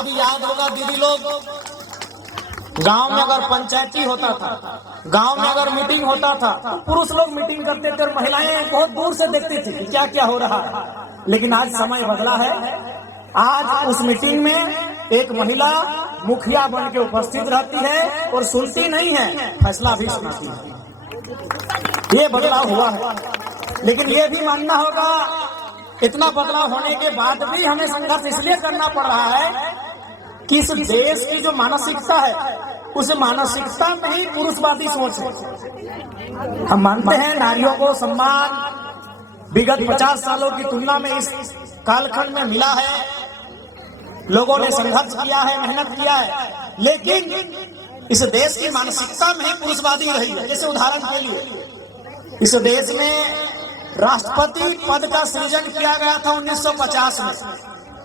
भी याद होगा दीदी लोग, गांव में अगर पंचायती होता था, गांव में अगर मीटिंग होता था, पुरुष लोग मीटिंग करते थे और महिलाएं बहुत दूर से देखते थे कि क्या क्या हो रहा है। लेकिन आज समय बदला है। आज उस मीटिंग में एक महिला मुखिया बन के उपस्थित रहती है और सुनती नहीं है, फैसला भी सुनाती है। ये बदलाव हुआ है। लेकिन ये भी मानना होगा, इतना बदलाव होने के बाद भी हमें संघर्ष इसलिए करना पड़ रहा है कि इस देश की जो मानसिकता है, उस मानसिकता में ही पुरुषवादी सोच है। हम मानते हैं नारियों को सम्मान विगत 50 सालों की तुलना में इस कालखंड में मिला है। लोगों ने संघर्ष किया है, मेहनत किया है, लेकिन इस देश की मानसिकता में ही पुरुषवादी रही है। जैसे उदाहरण के लिए, इस देश में राष्ट्रपति पद का सृजन किया गया था 1950 में।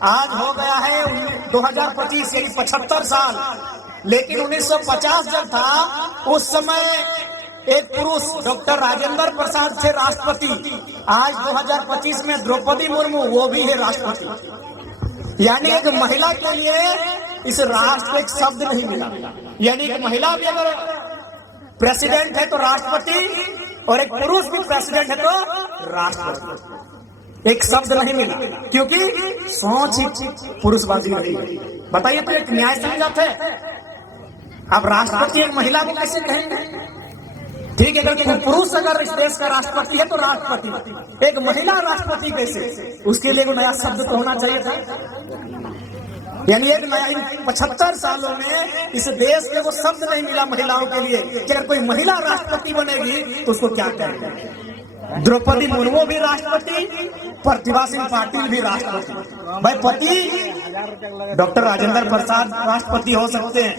आज हो गया है 2025, यानी 75 साल। लेकिन 1950 जब था, उस समय एक पुरुष डॉक्टर राजेंद्र प्रसाद थे राष्ट्रपति। आज 2025 में द्रौपदी मुर्मू, वो भी है राष्ट्रपति। यानी एक महिला के लिए इस राष्ट्र एक शब्द नहीं मिला। यानी एक महिला भी अगर प्रेसिडेंट है तो राष्ट्रपति, और एक पुरुष भी प्रेसिडेंट है तो राष्ट्रपति। एक शब्द नहीं मिला, क्योंकि सोच ही पुरुषवादी रही है। बताइए, तो एक न्याय संगत है। अब राष्ट्रपति एक महिला को कैसे कहेंगे? ठीक है, अगर पुरुष अगर इस देश का राष्ट्रपति है तो राष्ट्रपति, एक महिला राष्ट्रपति कैसे? उसके लिए नया शब्द तो होना चाहिए था। यानी एक नया, 75 सालों में इस देश में वो शब्द नहीं मिला महिलाओं के लिए कि अगर कोई महिला राष्ट्रपति बनेगी तो उसको क्या कहेंगे। द्रौपदी मुर्मू भी राष्ट्रपति, प्रतिभा सिंह पाटिल भी राष्ट्रपति। भाई, पति डॉक्टर राजेंद्र प्रसाद राष्ट्रपति हो सकते हैं,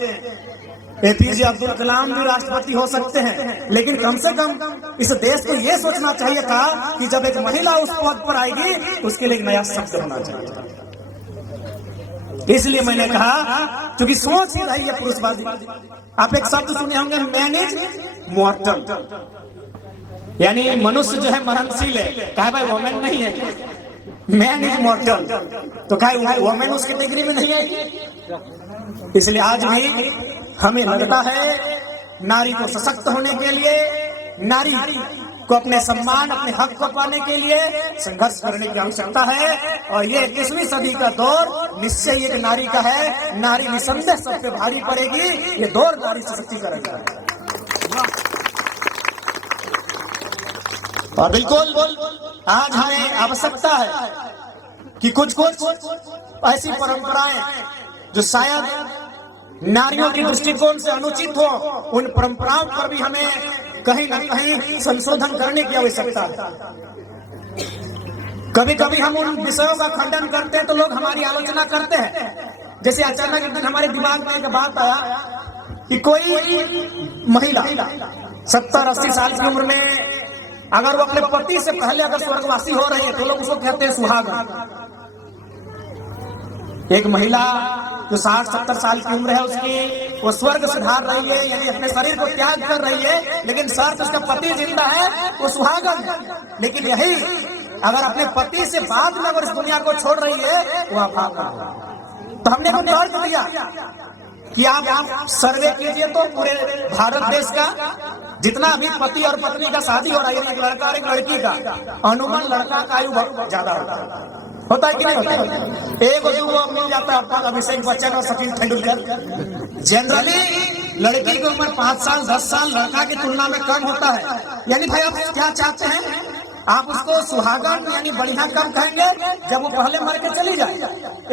एपीजे अब्दुल कलाम भी राष्ट्रपति हो सकते हैं, लेकिन कम से कम इस देश को यह सोचना चाहिए था कि जब एक महिला उस पद पर आएगी, उसके लिए एक नया शब्द होना चाहिए। इसलिए मैंने कहा, क्योंकि सोच ही रही है पुरुषवादी। आप एक शब्द सुने होंगे, मैन इज मॉर्टल, यानी मनुष्य जो है मरणशील है। कहा भाई वोमेन नहीं है, मैन इज मॉर्टल, तो कहा वोमेन उस कैटेगरी में नहीं है। इसलिए आज भी हमें लगता है नारी को सशक्त होने के लिए, नारी को अपने सम्मान, अपने हक को पाने के लिए संघर्ष करने की आवश्यकता है। और ये 21वीं सदी का दौर निश्चय एक नारी का है। नारी निसंदेह सब पे भारी पड़ेगी। ये दौर नारी सशक्तिकरण का है। और बिल्कुल आज हमें आवश्यकता है कि कुछ ऐसी परंपराएं जो शायद नारियों की दृष्टिकोण से अनुचित हो, उन परंपराओं पर भी हमें कहीं ना कहीं संशोधन करने की आवश्यकता है। कभी कभी हम उन विषयों का खंडन करते हैं तो लोग हमारी आलोचना करते हैं। जैसे अचानक एक दिन हमारे दिमाग में एक बात आया कि कोई महिला 70-80 साल की उम्र में अगर वो अपने पति से पहले अगर स्वर्गवासी हो रही है तो लोग उसको कहते हैं सुहागन। एक महिला जो 60-70 साल की उम्र है उसकी, वो स्वर्ग सुधार रही है, यानी अपने शरीर को त्याग कर रही है, लेकिन शर्त उसका पति जिंदा है, वो सुहागन है। लेकिन यही अगर अपने पति से बाद में अगर इस दुनिया को छोड़ रही है, वो अभागन है। तो हमने को तर्क दिया कि आप सर्वे कीजिए तो पूरे भारत देश का जितना भी पति और पत्नी का शादी हो रहा है, एक लड़का और एक लड़की का, अनुमान लड़का का आयु बहुत ज्यादा होता है कि नहीं होता? एक दो मिल जाता है, अभिषेक बच्चन और सचिन तेंदुलकर। जनरली लड़की की उम्र 5 साल 10 साल लड़का की तुलना में कम होता है। यानी भाई आप क्या चाहते हैं? आप उसको सुहागन यानी बढ़िया कम कहेंगे जब वो पहले मर के चली जाए।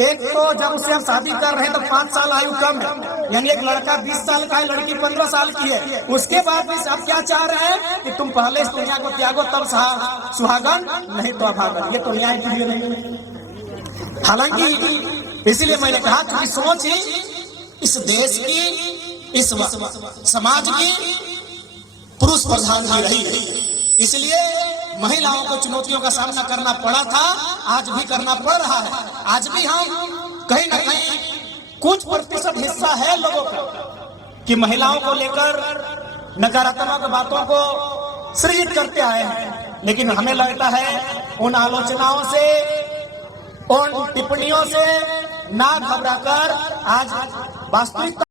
एक तो जब उससे हम शादी कर रहे हैं तो 5 साल आयु कम है, यानी एक लड़का 20 साल का है, लड़की 15 साल की है। उसके बाद भी आप क्या चाह रहे हैं कि तुम पहले इस दुनिया को त्यागो तब सुहागन, नहीं तो अभागन। ये तो न्याय के लिए नहीं। हालांकि इसलिए मैंने कहा कि सोच ही इस देश की, इस समाज की पुरुष प्रधान भी रही है। इसलिए महिलाओं को चुनौतियों का सामना करना पड़ा था, आज भी करना पड़ रहा है। आज भी हम कहीं ना कहीं कुछ प्रतिशत हिस्सा है लोगों का कि महिलाओं को लेकर नकारात्मक बातों को सृजित करते आए हैं। लेकिन हमें लगता है उन आलोचनाओं से, उन टिप्पणियों से ना घबराकर आज वास्तविक